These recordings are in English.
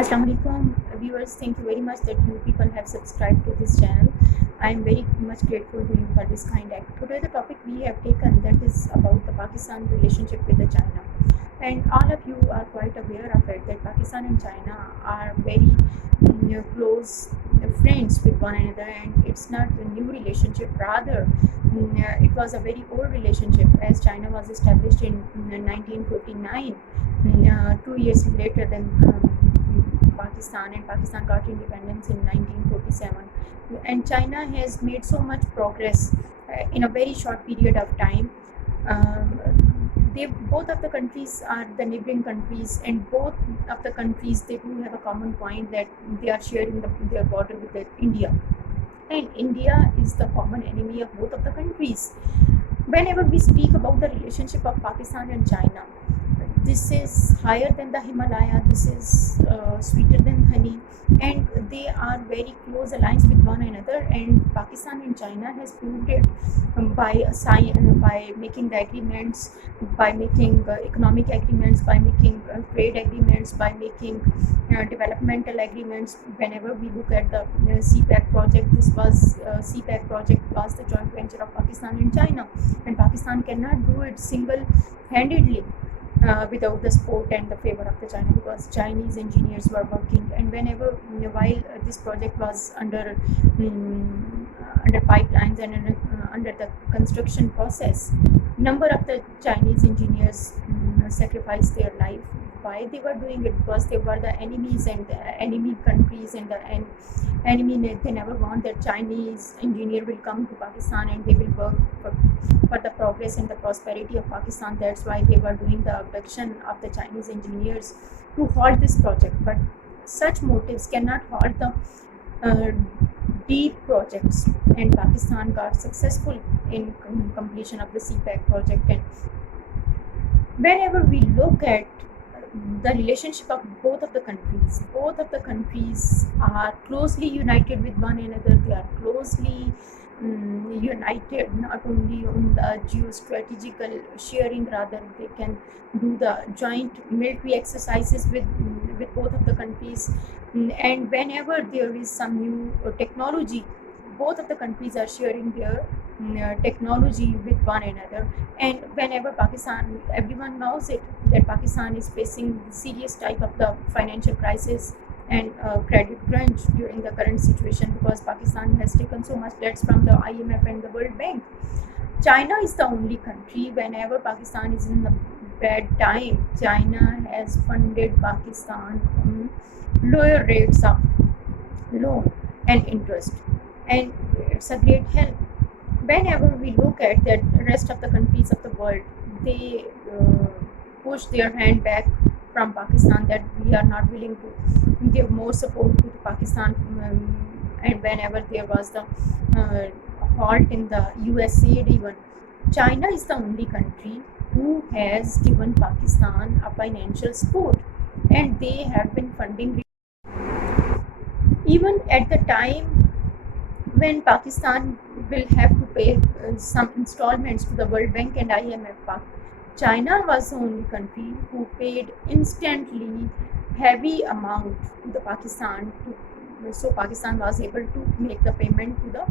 Assalamu alaikum viewers, thank you very much that you people have subscribed to this channel. I am very much grateful to you for this kind act. Today the topic we have taken, that is about the Pakistan relationship with the China. And all of you are quite aware of it that Pakistan and China are very close friends with one another, and it's not a new relationship, rather it was a very old relationship, as China was established in 1949, 2 years later than Pakistan, and Pakistan got independence in 1947. And China has made so much progress in a very short period of time. They both of the countries are the neighboring countries, and both of the countries, they do have a common point, that they are sharing their border with India, and India is the common enemy of both of the countries. Whenever we speak about the relationship of Pakistan and China, this is higher than the Himalaya, this is sweeter than honey, and they are very close alliance with one another. And Pakistan and China has proved it by making the agreements, by making economic agreements, by making trade agreements, by making developmental agreements. Whenever we look at the CPEC project, CPEC project was the joint venture of Pakistan and China, and Pakistan cannot do it single-handedly without the support and the favor of the China, because Chinese engineers were working. And while this project was under pipelines and under the construction process, number of the Chinese engineers sacrificed their life. Why they were doing it? Because they were the enemies, and the enemy countries, and the enemy, they never want that Chinese engineer will come to Pakistan and they will work for the progress and the prosperity of Pakistan. That's why they were doing the abduction of the Chinese engineers to halt this project. But such motives cannot halt the uh, deep projects, and Pakistan got successful in completion of the CPEC project. And whenever we look at the relationship of both of the countries are closely united with one another. They are closely united not only on the geostrategical sharing, rather they can do the joint military exercises with both of the countries. And whenever there is some new technology, both of the countries are sharing their technology with one another. And whenever Pakistan, everyone knows it, that Pakistan is facing serious type of the financial crisis and credit crunch during the current situation, because Pakistan has taken so much debts from the IMF and the World Bank. China is the only country, whenever Pakistan is in the bad time, China has funded Pakistan on lower rates of loan and interest, and it's a great help. Whenever we look at that rest of the countries of the world, they push their hand back from Pakistan, that we are not willing to give more support to Pakistan. And whenever there was the halt in the USAID, even China is the only country who has given Pakistan a financial support, and they have been funding even at the time when Pakistan will have to pay some installments to the World Bank and IMF. China was the only country who paid instantly heavy amount to the Pakistan, so Pakistan was able to make the payment to the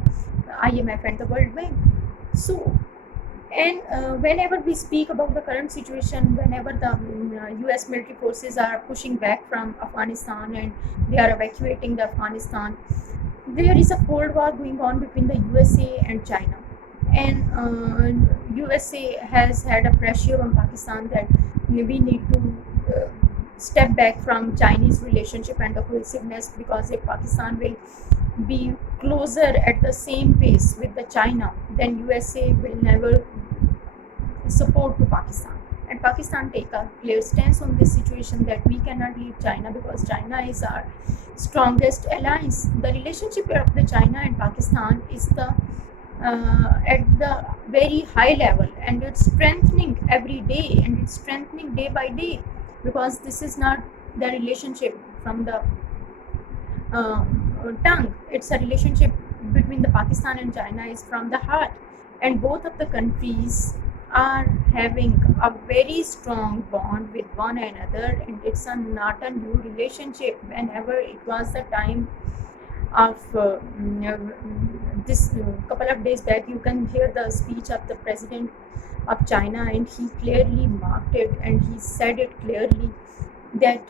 IMF and the World Bank. So, and whenever we speak about the current situation, whenever the US military forces are pushing back from Afghanistan and they are evacuating the Afghanistan, there is a cold war going on between the USA and China. And USA has had a pressure on Pakistan that we need to step back from Chinese relationship and the cohesiveness, because if Pakistan will be closer at the same pace with the China, then USA will never support to Pakistan. And Pakistan take a clear stance on this situation, that we cannot leave China, because China is our strongest alliance. The relationship of the China and Pakistan is the at the very high level, and it's strengthening every day, and it's strengthening day by day, because this is not the relationship from the tongue. It's a relationship between the Pakistan and China is from the heart, and both of the countries are having a very strong bond with one another, and it's not a new relationship. Whenever it was the time of this couple of days back, you can hear the speech of the president of China, and he clearly marked it, and he said it clearly that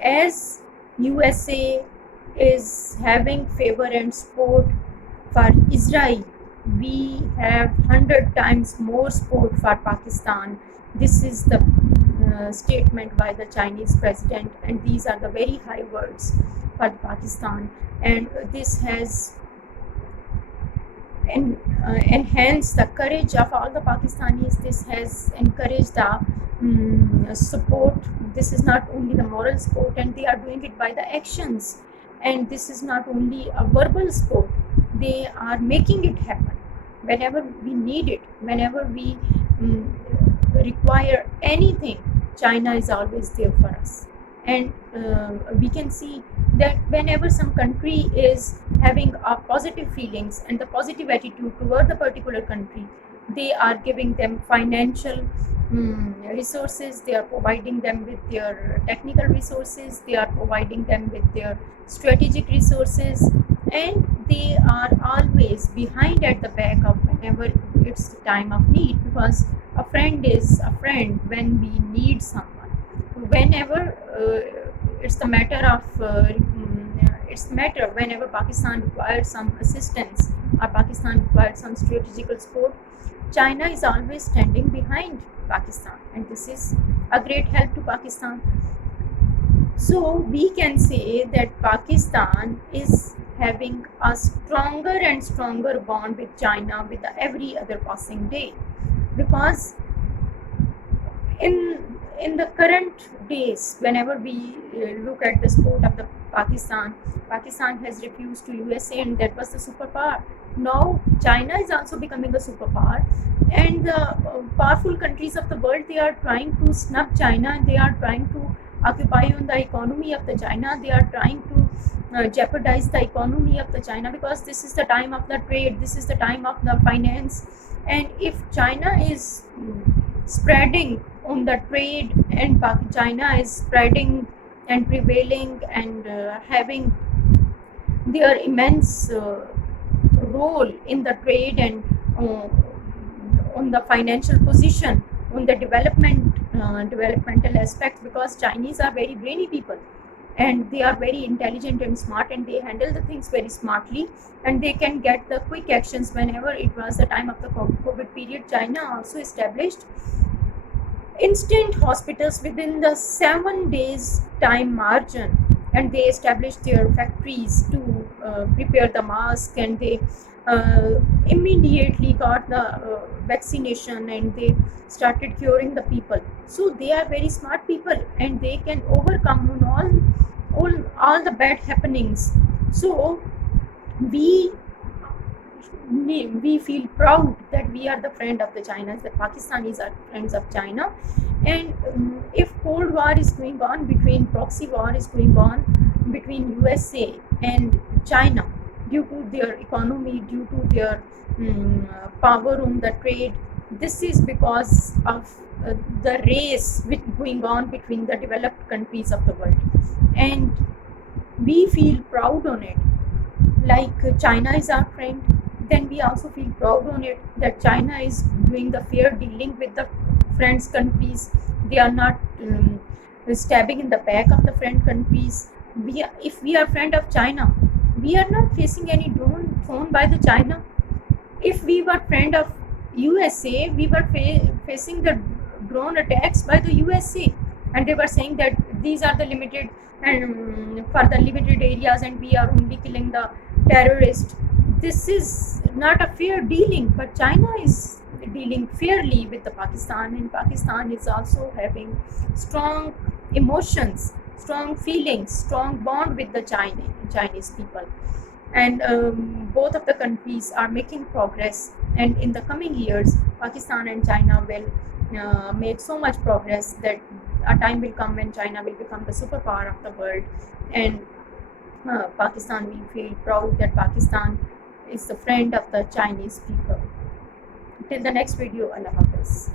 as USA is having favor and support for Israel, we have 100 times more support for Pakistan. This is the statement by the Chinese president, and these are the very high words for Pakistan. And this has enhanced the courage of all the Pakistanis. This has encouraged the support. This is not only the moral support, and they are doing it by the actions. And this is not only a verbal support, they are making it happen. Whenever we need it, whenever we require anything, China is always there for us. And we can see that whenever some country is having a positive feelings and the positive attitude toward the particular country, they are giving them financial resources, they are providing them with their technical resources, they are providing them with their strategic resources, and they are always behind at the back of whenever it's the time of need, because a friend is a friend when we need someone. Whenever it's the matter of it's matter whenever Pakistan requires some assistance or Pakistan requires some strategical support, China is always standing behind Pakistan, and this is a great help to Pakistan. So we can say that Pakistan is having a stronger and stronger bond with China with every other passing day, because in the current days, whenever we look at the sport of the Pakistan has refused to USA, and that was the superpower. Now China is also becoming a superpower, and the powerful countries of the world, they are trying to snub China, and they are trying to occupy on the economy of the China. They are trying to jeopardize the economy of the China, because this is the time of the trade, this is the time of the finance. And if China is spreading on the trade, and China is spreading and prevailing and having their immense role in the trade and on the financial position, on the developmental aspects, because Chinese are very brainy people, and they are very intelligent and smart, and they handle the things very smartly, and they can get the quick actions. Whenever it was the time of the COVID period, China also established instant hospitals within the 7 days time margin, and they established their factories to prepare the mask, and they immediately got the vaccination, and they started curing the people. So they are very smart people, and they can overcome on all the bad happenings. So we we feel proud that we are the friend of the China, that Pakistanis are friends of China. And if Cold War is going on between, proxy war is going on between USA and China, due to their economy, due to their power on the trade, this is because of the race which going on between the developed countries of the world, and we feel proud on it. Like China is our friend, then we also feel proud on it that China is doing the fair dealing with the friends countries. They are not stabbing in the back of the friend countries. If we are friend of China, we are not facing any drone thrown by the China. If we were friend of USA, we were facing the drone attacks by the USA, and they were saying that these are the limited and for the limited areas, and we are only killing the terrorists. This is not a fair dealing, but China is dealing fairly with the Pakistan, and Pakistan is also having strong emotions, strong feelings, strong bond with the Chinese people. And both of the countries are making progress, and in the coming years Pakistan and China will make so much progress that a time will come when China will become the superpower of the world, and Pakistan will feel proud that Pakistan is the friend of the Chinese people. till the next video, Allah Hafiz.